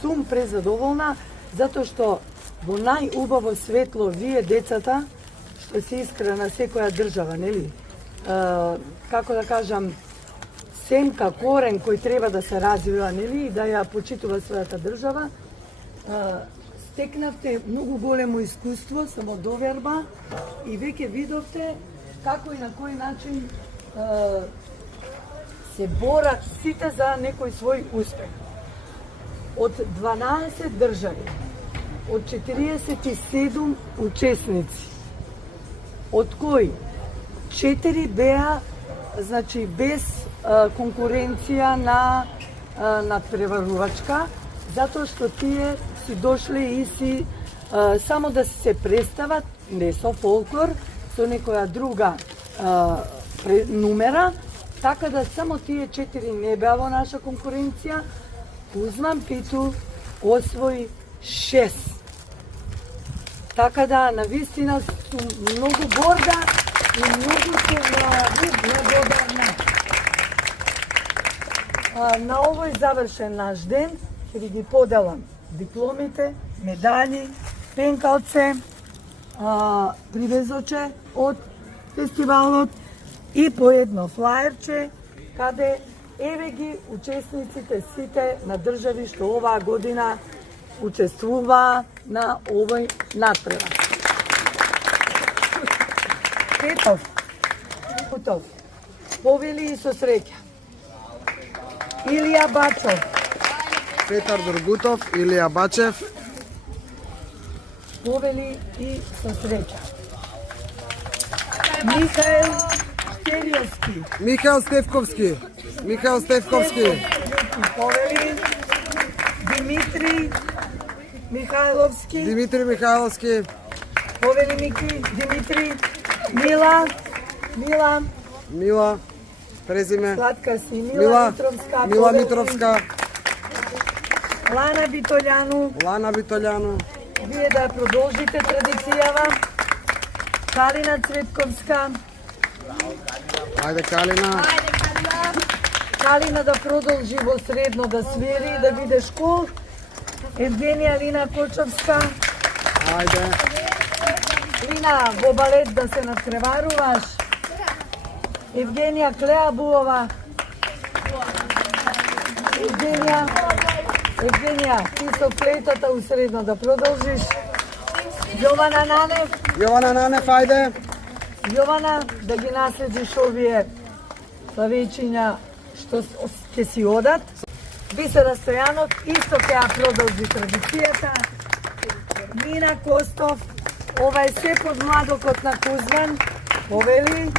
сум презадоволна, затоа што во најубаво светло вие децата, што се искра на секоја држава, нели? Како да кажам, семка, корен кој треба да се развива, нели, и да ја почитува својата држава, стекнавте многу големо искуство, самодоверба и веќе видовте како и на кој начин се борат сите за некој свој успех. Од 12 држави, од 47 учесници, од кои 4 беа, значи, без конкуренција на надпреварувачка, затоа што тие си дошле и си само да се представат, не со фолклор, со некоја друга нумера, така да само тие 4 не беа во наша конкуренција. Кузман Питу освои 6. Така да, навистина сум многу горда и многу сум благодарна. На овој завршен наш ден ќе ви ги поделам дипломите, медали, пенкалце, привезоче од фестивалот и по едно флаерче, каде еве ги учесниците сите на држави што оваа година учествува на овој надпревар. Петов, повели и со среќа. Илија Бачов. Петар Дургутов, Илија Бачев. Повели и со среќа. Михаил Штевјевски. Михаил Стевковски. Михаил Стевковски. Повели Димитри Михайловски. Димитри Михайловски. Повели Мики Димитри. Мила. Презиме. Сладка си. Мила Митровска. Мила Митровска. Лана Битољану. Вие да продолжите традицијава. Калина Цветковска. Ајде Калина. Калина да продолжи во средно да свири, да биде школ. Евгенија Лина Кочовска. Ајде. Лина, во балет да се надпреваруваш. Евгенија Клеабуова. Евгенија, ти со флейтата усредно да продолжиш. Јована Нанев, ајде. Јована, да ги наследиш овие славејчиња што ќе си одат. Бисера Стојанов исто ќе ја продолжи традицијата. Нина Костов, ова е се под младокот на Кузман. Повели.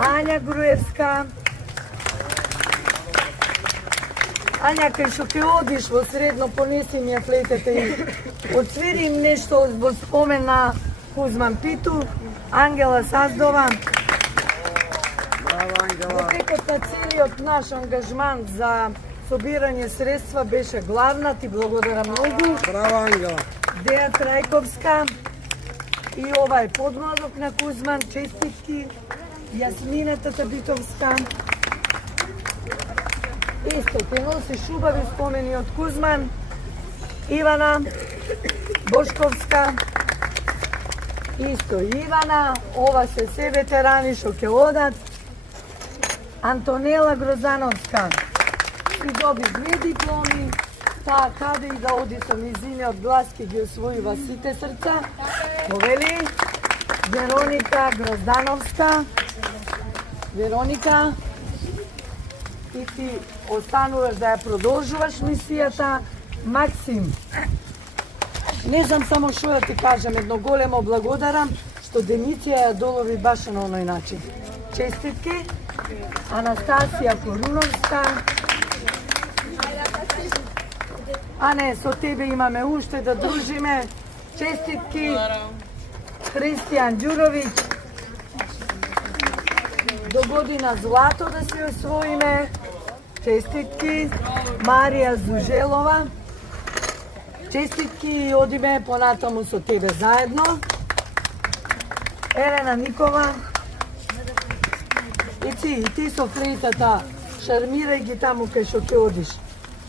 Ања Груевска. Ања, кај што ќе одиш во средно, понеси ми ја флейтете и отсвири им нешто во спомен на Кузман Питу. Ангела Саздова. Браво, Ангела. Во текот на целиот наш ангажман за собирање средства беше главна, ти благодарам многу. Браво, Ангела. Деја Трајковска. И ова е подмладок на Кузман, честитки. Јасмина Татабитовска. Исто, ќе носиш убави спомени од Кузман. Ивана Бошковска. Исто Ивана, ова се ветерани што ќе одат. Антонела Грозановска. И доби 2 дипломи. Таа каде и да оди со низиниот глас ќе ги освојува сите срца. Повели Вероника Гроздановска. Вероника, и ти остануваш да ја продолжуваш мисијата. Максим, не знам само што да ти кажам, едно големо благодарам што Деница ја долови баш на оној начин. Честитки. Анастасија Коруновска. А не, со тебе имаме уште да дружиме. Честитки. Христијан Ѓуровиќ. До година злато да се освоиме. Честитки. Марија Зужелова. Честитки и одиме понатаму со тебе заедно. Елена Никова. И ти со флейтата, шармирај ги таму кај што ќе одиш.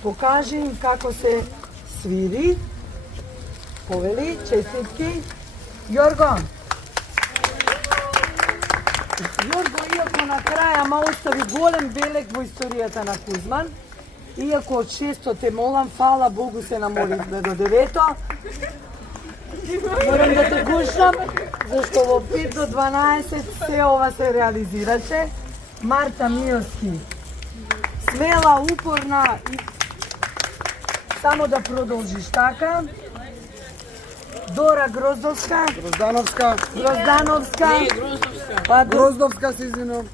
покажи им како се свири. Повели, честитки. Јорго, иако на краја ма остави голем белег во историјата на Кузман, иако од 600 те молам, фала Богу се наморивме до 9-то, морам да те гушнам, зашто во 5 до 12 се ова се реализираше. Марта Миоски, смела, упорна и само да продолжиш така. Дора Гроздовска. Гроздановска. Гроздовска се извинувам.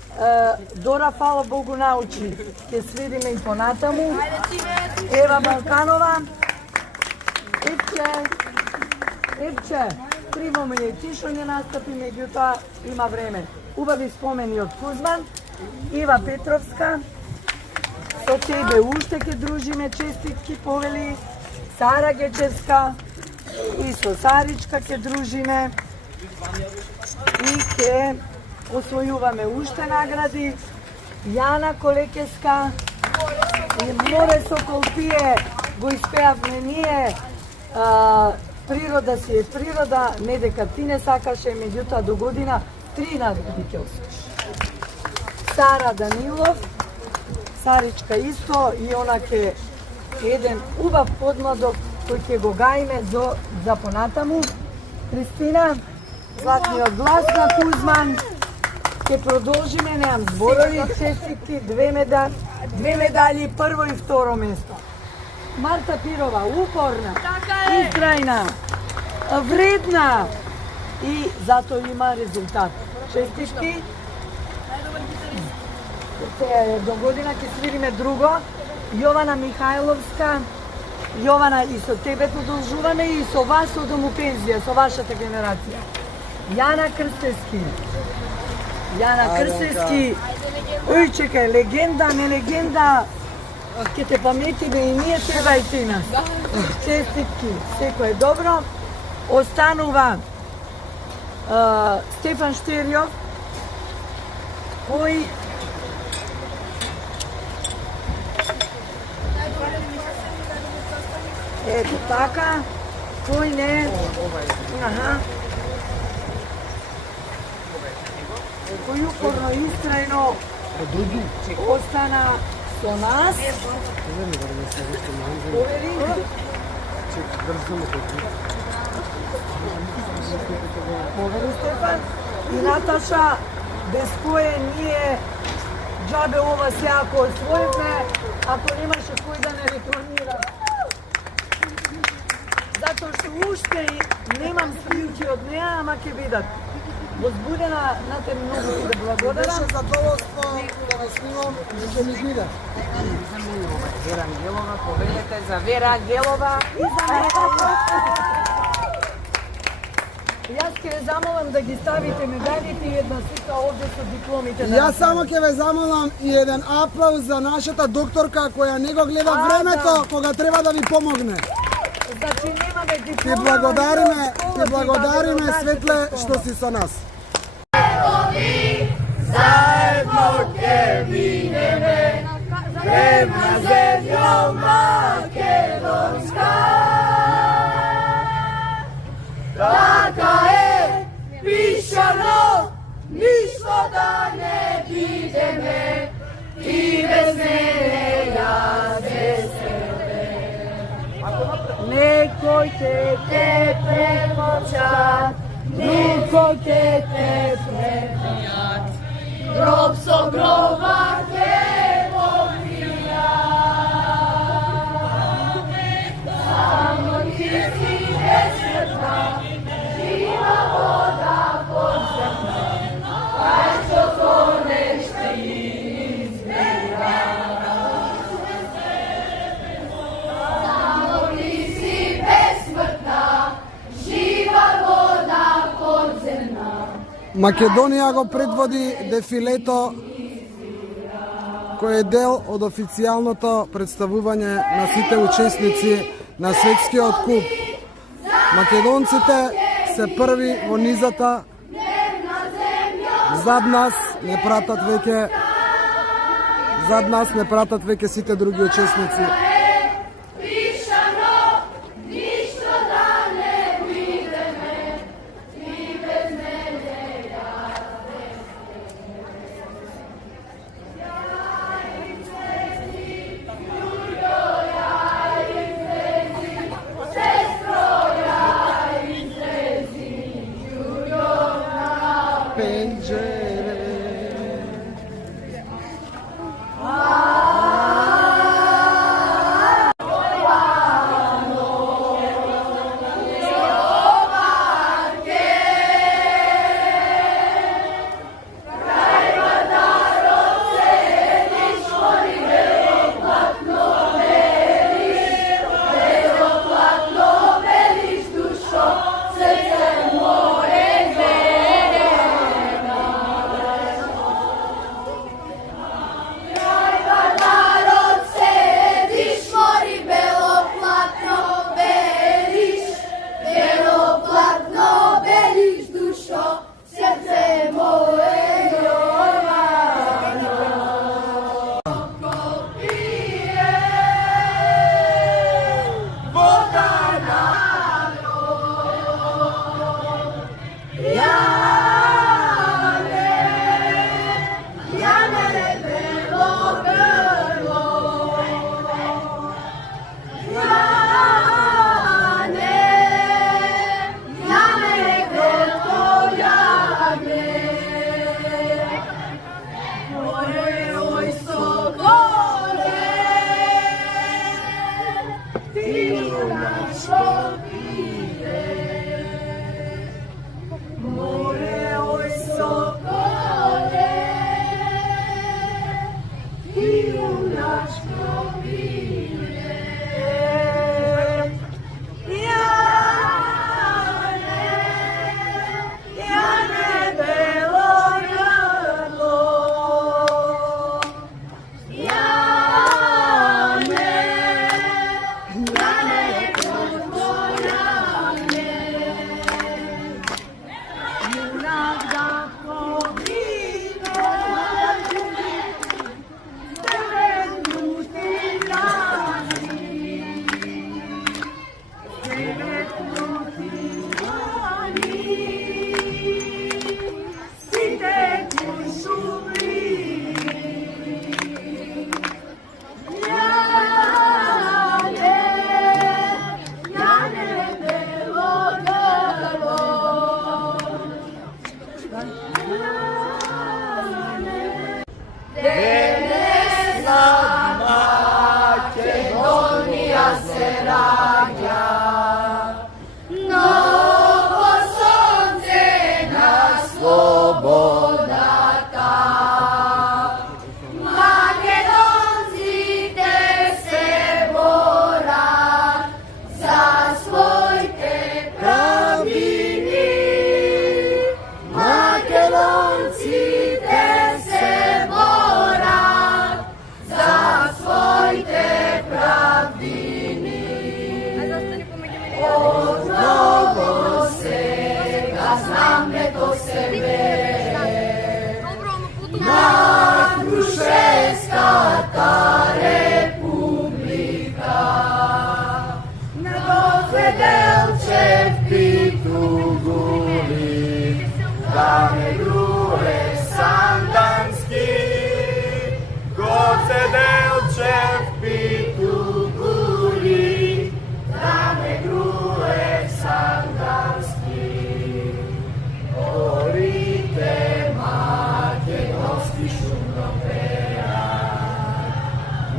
Дора, фала Богу, научи. Ке свидиме и понатаму. Ева Балканова. Епче, криво ми е, тишо не настапи, меѓутоа има време. Убави спомени од Кузман. Ива Петровска. Со тебе уште ке дружиме, честитки, повели. Сара Гечевска. И со Саричка ке дружиме и ке освојуваме уште награди. Јана Колекеска и Море Соколпие го испеавме ние. Природа си е природа, не дека ти не сакаше, меѓутоа до година 3 награди ќе освоиш. Сара Данилов, Саричка исто и она ке еден убав подмладок кој ќе го гајме за понатаму. Кристина, златниот глас на Кузман. Ќе продолжиме, неам зборови, честитки, 2 медали, прво и второ место. Марта Пирова, упорна, истрајна, вредна и зато има резултат. Честитки. Сега до година ќе свириме друго. Јована Михајловска. Јована, и со тебе продолжуваме и со вас одам у пензија, со вашата генерација. Јана Крстевски. Ој, чекај, легенда, не легенда. Ке те паметиме и ние треба и ти нас. Честитки, секој е добро. Останува Стефан Штерјов, кој ето така, кој не, кој упорно истрајно остана со нас. Повери Стефан и Наташа, без кој ние џабе ова се ако освоивме, ако немаше кој да не рекламира. Затоа што уште немам снимки од неа, ама ќе бидат. Возбудена, на те многу ти да благодарам. Беше задоволство да вас снимам, да ќе ми биде. Вера Ангелова, повелете за Вера Ангелова. И за мене. Јас ќе ве замолам да ги ставите медалите и една слика овде со дипломите. Јас само ќе ве замолам и еден аплауз за нашата докторка која не го гледа времето кога треба да ви помогне. Значи немаме диплома. Ти благодариме Светле што си со нас. Заедно ќе минеме, древна земја македонска. Така е пишано, ништо да не бидеме, и без мене јас без тебе. Некој ќе те премолчат, некој ќе те премолчат, гроб со гроба ќе покријат. Само ти си безсмртна, жива вода подземна, кај што конеш ти избира. Само ти си безсмртна, жива вода подземна. Македонија го предводи дефилето кој е дел од официјалното представување на сите учесници на светскиот куп. Македонците се први во низата. Зад нас не пратат веќе сите други учесници.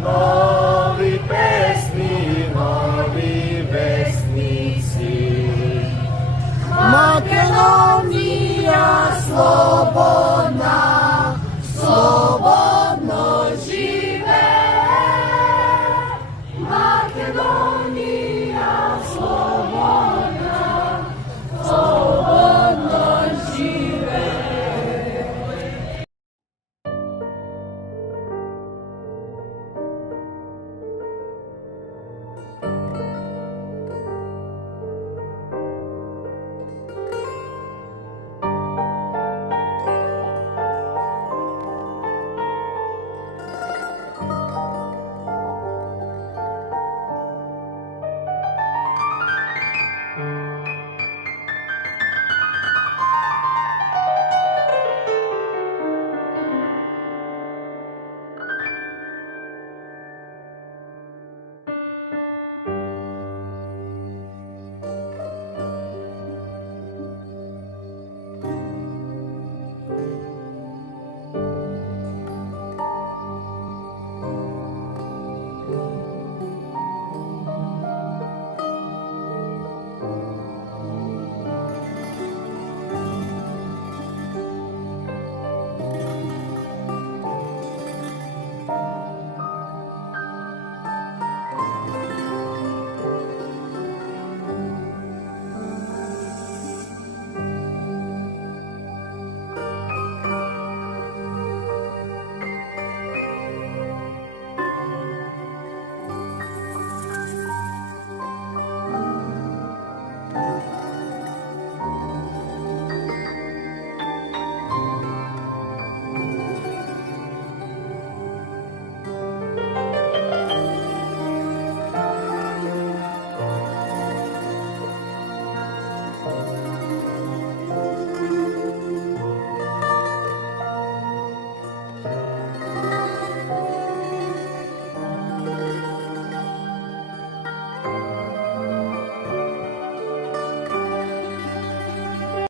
Novi pesni, novi vesnici. Makedonija slobodna.